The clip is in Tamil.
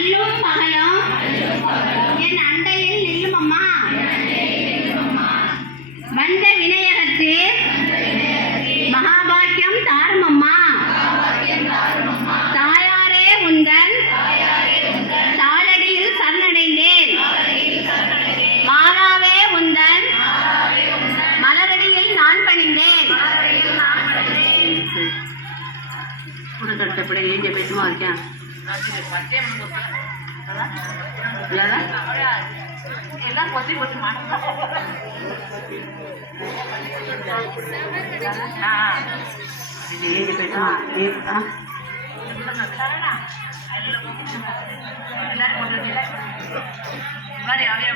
அல்லும் பகலும் என் அண்டையில் நில்லும் அம்மா. வந்த விநாயகத்து மகாபாக்கியம் தாரும் அம்மா. தாயாரே உந்தன் தாளடியில் சரணடைந்தேன். மாதாவே உந்தன் மலரடியில் நான் பணிந்தேன். కట్టేప్పుడే ఏం చెప్పేసి మాకు ఎలా కొద్ది కొద్ది మాట ఏం చెప్పేసి మరి అవే